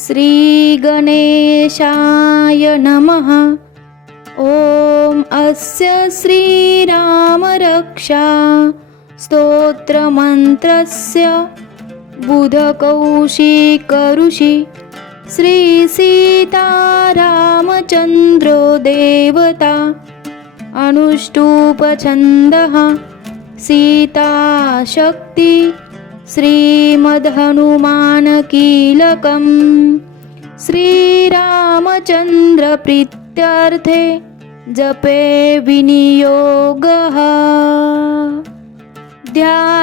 श्रीगणेशाय नमः. ॐ अस्य श्रीरामरक्षा स्तोत्रमन्त्रस्य बुधकौशिकऋषि श्रीसीतारामचन्द्रो देवता अनुष्टुपछन्दः सीताशक्ति श्रीमद्हनुमानकीलकम् श्रीरामचन्द्रप्रीत्यर्थे जपे विनियोगः। ध्यायेदाजानुबाहुं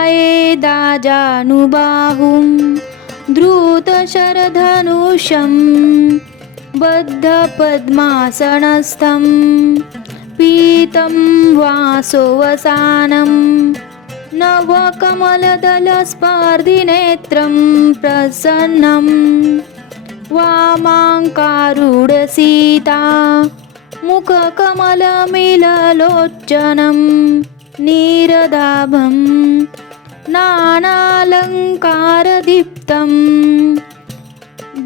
द्रुतशरधनुषं बद्धपद्मासनस्थं पीतं वासोवसानम् नवकमलदलस्पर्धिनेत्रं प्रसन्नं। वामाङ्कारुडसीता मुखकमलमिललोचनं नीरदाभं नानालङ्कारदीप्तं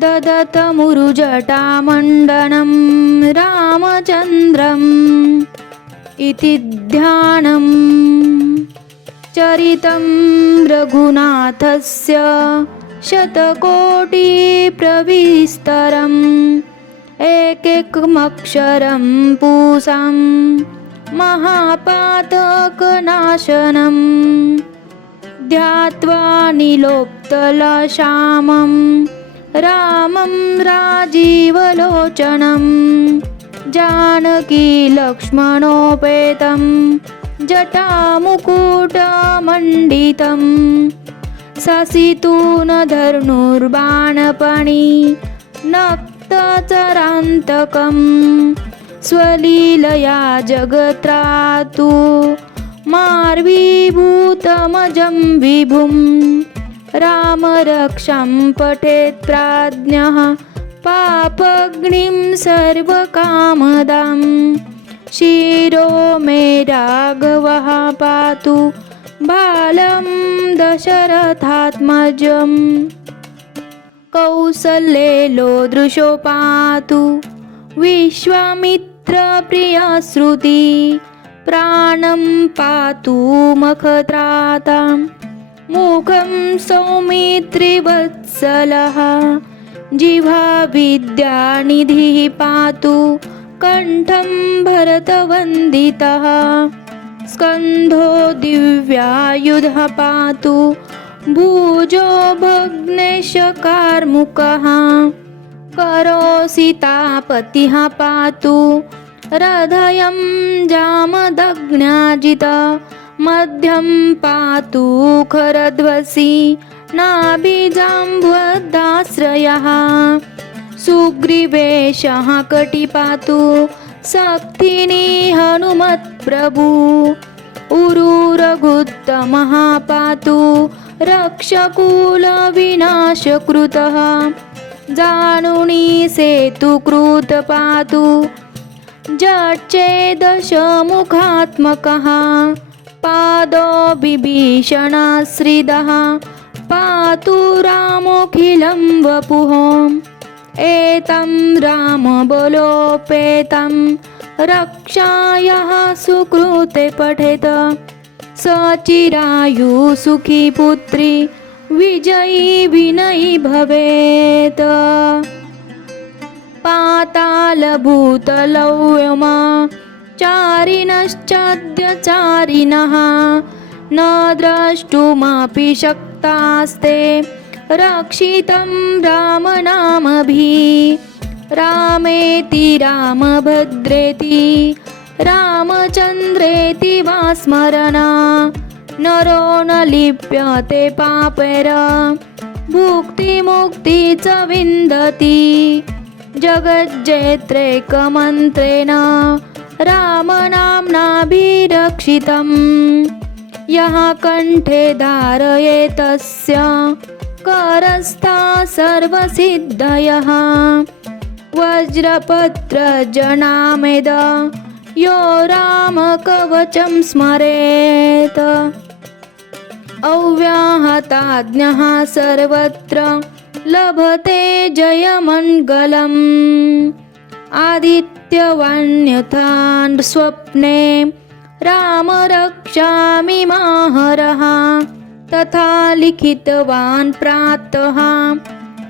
ददतमुरुजटामण्डनं रामचन्द्रम् इति ध्यानम् चरितं रघुनाथस्य शतकोटिप्रविस्तरम् एकैकमक्षरं पूसां महापातकनाशनं ध्यात्वा निलोप्तलश्यामं रामं राजीवलोचनं जानकीलक्ष्मणोपेतं जटामुकुटमण्डितं ससितूनधनुर्बाणपणि नक्तचरान्तकं स्वलीलया जगत्रातु मार्वीभूतमजं विभुं रामरक्षां पठेत् प्राज्ञः पापग्निं सर्वकामदाम्। शिरो मे राघवः पातु बालं दशरथात्मजम्। कौसल्येलो दृशो पातु विश्वामित्रप्रियश्रुति प्राणं पातु मखत्रातां। मुखं सौमित्रिवत्सलः जिह्वा विद्यानिधिः पातु कण्ठं भरतवन्दितः स्कन्धो दिव्यायुधः पातु। भुजो भग्नेशकार्मुकः। करो तापतिः पातु। हृदयं जामदग्न्याजित। मध्यं पातु खरध्वसि। नाभिजाम्बदाश्रयः। सुग्रीवेशः कटिपातु शक्तिनी हनुमत्प्रभु उरुरघुत्तमः पातु रक्षकुलविनाशकृतः जानुनी सेतुकृत पातु जट्चेदशमुखात्मकः पादो बिभीषणाश्रिदः पातु रामोऽखिलं वपुः। एतं रामबलोपेतं रक्षायः सुकृते पठेत। सचिरायु सुखी पुत्री विजयी विनयी भवेत्। पातालभूतलव्यमा चारिणश्चाद्यचारिणः न द्रष्टुमपि शक्तास्ते। रक्षितं रामनामभिः। रामेति रामभद्रेति। रामचन्द्रेति वा स्मरणा। नरो न लिप्यते पापेर। भुक्तिमुक्ति च विन्दति। जगज्जेत्रैकमन्त्रेण रामनाम्नाभिरक्षितं यः कण्ठे धारये करस्ता करस्था सर्वसिद्धयः। वज्रपत्रजनामेद यो रामकवचं स्मरेत्। अव्याहताज्ञः सर्वत्र लभते जयमङ्गलम्। आदित्यवान्यथान् स्वप्ने राम रक्षामि माहरः। तथा लिखितवान् प्रातः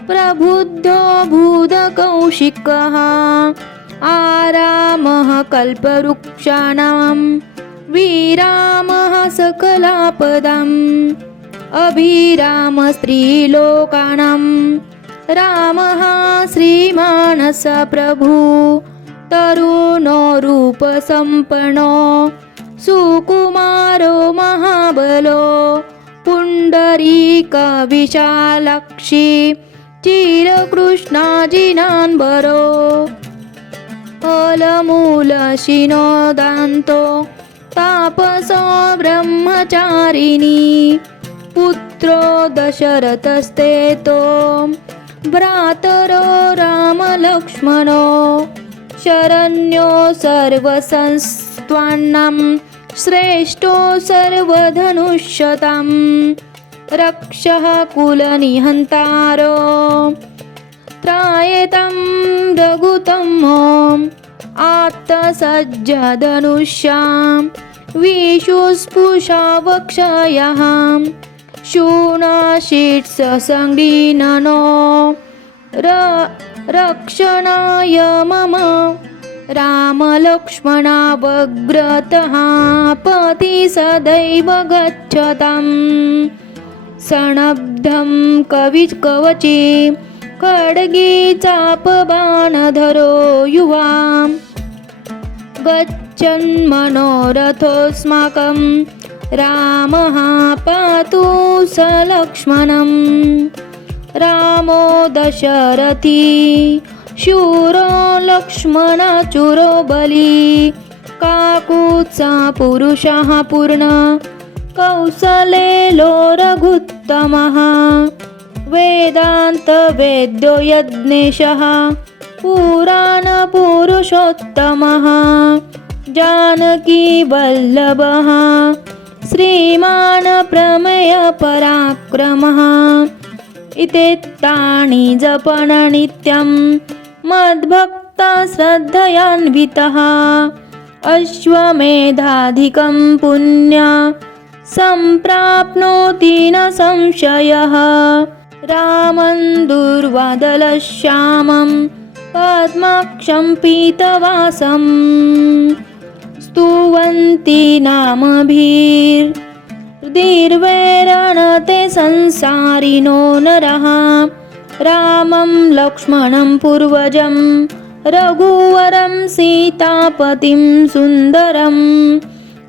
प्रबुद्धो भूतकौशिकः आरामः कल्पवृक्षाणां. विरामः सकलापदम् अभिराम स्त्रीलोकानां रामः श्रीमानस प्रभु. तरुणो रूपसम्पन्नो. सुकुमारो महाबलो. पुण्डरीकविशालक्षी चिरकृष्णाजिनान्बरो अलमूलशिनोदान्तो तापसो ब्रह्मचारिणी पुत्रो दशरथस्तेतो भ्रातरो रामलक्ष्मणो शरण्यो सर्वसंस्त्वान्नं श्रेष्ठो सर्वधनुष्यतम्। रक्षः कुलनिहन्तारो। त्रायतं रघुतमोम् आत्तसज्जधनुष्यां विशुस्पुषा वक्षयः शूनाशीट्सङ्गीननो र रक्षणाय मम रामलक्ष्मणावग्रतः पति सदैव गच्छताम्। सणब्धं कवि कवची खड्गी धरो युवां. गच्छन् मनोरथोऽस्माकं रामः पातु स रामो दशरथी शूरो लक्ष्मणचुरो बली. काकुत्सा पुरुषः पूर्ण कौसलेलो रघुत्तमः। वेदान्तवेद्यो यज्ञेशः पुराणपुरुषोत्तमः जानकीवल्लभः श्रीमान् प्रमेयपराक्रमः इत्येतानि जपण नित्यं मद्भक्ता श्रद्धयान्वितः अश्वमेधाधिकं पुण्या सम्प्राप्नोति न संशयः। रामं दुर्वादलश्यामं पद्माक्षं पीतवासम् स्तुवन्ति नामभिर्दीर्वैरणते संसारिणो नरः। रामं लक्ष्मणं पूर्वजं रघुवरं सीतापतिं सुन्दरम्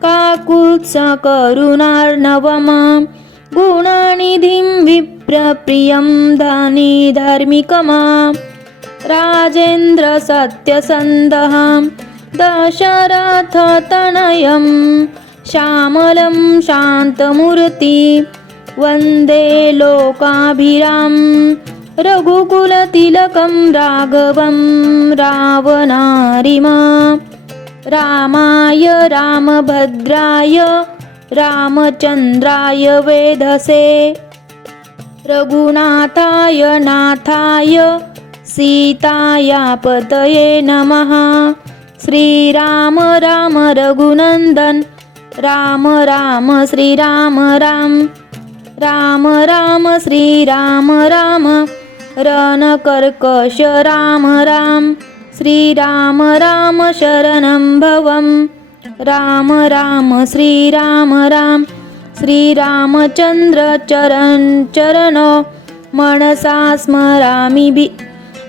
काकुत्सकरुणार्णवम गुणनिधिं विप्रप्रियं दानी धार्मिकमा. राजेन्द्रसत्यसन्दः दशरथतनयं श्यामलं शान्तमूर्ति वन्दे लोकाभिराम. रघुकुलतिलकं राघवं रावणारिमा. रामाय रामभद्राय रामचन्द्राय वेधसे। रघुनाथाय नाथाय सीतायापतये नमः। श्रीराम राम रघुनन्दन राम राम श्रीराम राम। राम राम श्रीराम राम रणकर्कश राम राम। श्रीराम राम शरणं भवं राम राम श्रीराम राम। श्रीरामचन्द्र चरण चरणो। मनसा स्मरामि भि।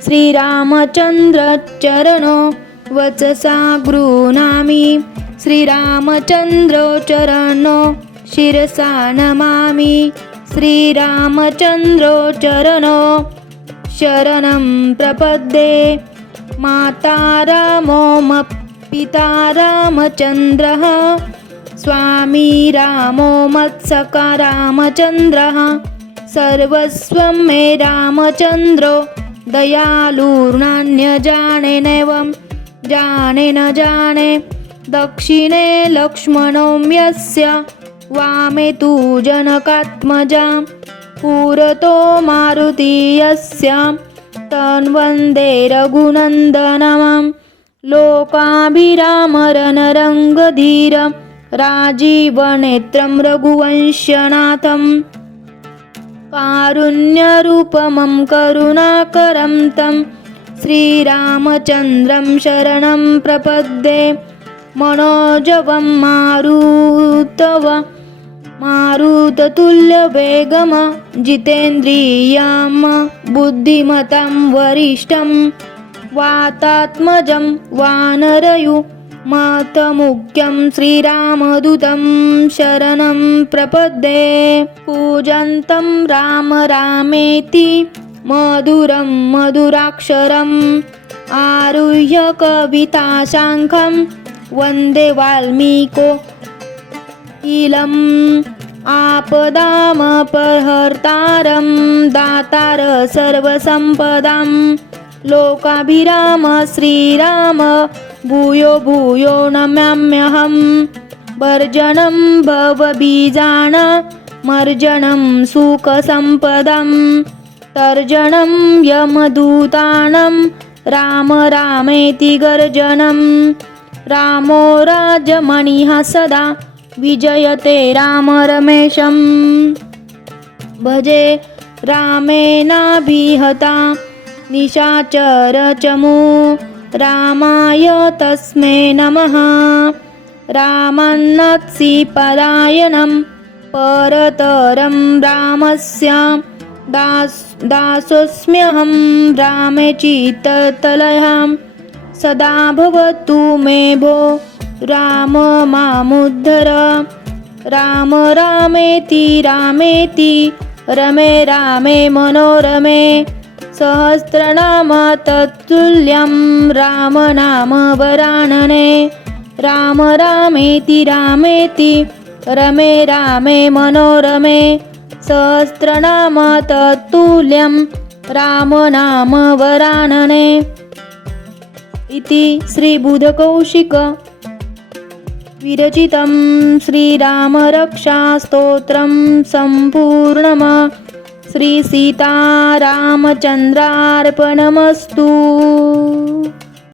श्रीरामचन्द्र चरणो। वचसा गृह्णामि। श्रीरामचन्द्र चरणो। शिरसा नमामि। श्रीरामचन्द्र चरणो। शरणं प्रपद्ये। माता रामो पिता रामचन्द्रः स्वामी रामो मत्सका रामचन्द्रः सर्वस्वं मे रामचन्द्रो दयालुर्नान्यजाने नैवं जाने न जाने दक्षिणे लक्ष्मणो यस्य वामे तु जनकात्मजां पुरतो मारुति यस्य तन्वन्दे रघुनन्दनमं लोकाभिरामरनरङ्गधीर राजीवनेत्रं रघुवंश्यनाथं कारुण्यरूपमं करुणाकरं तं श्रीरामचन्द्रं शरणं प्रपद्ये। मनोजवं मारुतव। मारुततुल्यवेगम जितेन्द्रियं बुद्धिमतं वरिष्ठं वातात्मजं वानरयु मतमुख्यं श्रीरामदूतं शरणं प्रपद्ये। पूजन्तं राम रामेति मधुरं मधुराक्षरम् आरुह्य कविताशाङ्खं वन्दे वाल्मीको ईलम् आपदामपहर्तारं दातार सर्वसम्पदां लोकाभिराम श्रीराम भूयो भूयो नमाम्यहं वर्जनं भवबीजान मर्जनं सुखसम्पदं तर्जनं यमदूतानं राम रामेति गर्जनं। रामो राजमणिः सदा विजयते राम रमेशं भजे रामेणाभिहता निशाचरचमू रामाय तस्मै नमः। रामान्नत्सिपरायणं परतरं रामस्य दास् दासोऽस्म्यहं रामे चिततलयां सदा भवतु मे भो राम मामुद्धर। राम रामेति रामेति रमे रामे मनोरमे। सहस्रनाम तत्तुल्यं राम नाम वराणने राम रामेति रामेति रमे रामे मनोरमे। सहस्रनाम तत्तुल्यं राम नाम वरानने। इति श्रीबुधकौशिक। विरचितं श्रीरामरक्षास्तोत्रं सम्पूर्णम् श्रीसीतारामचन्द्रार्पणमस्तु।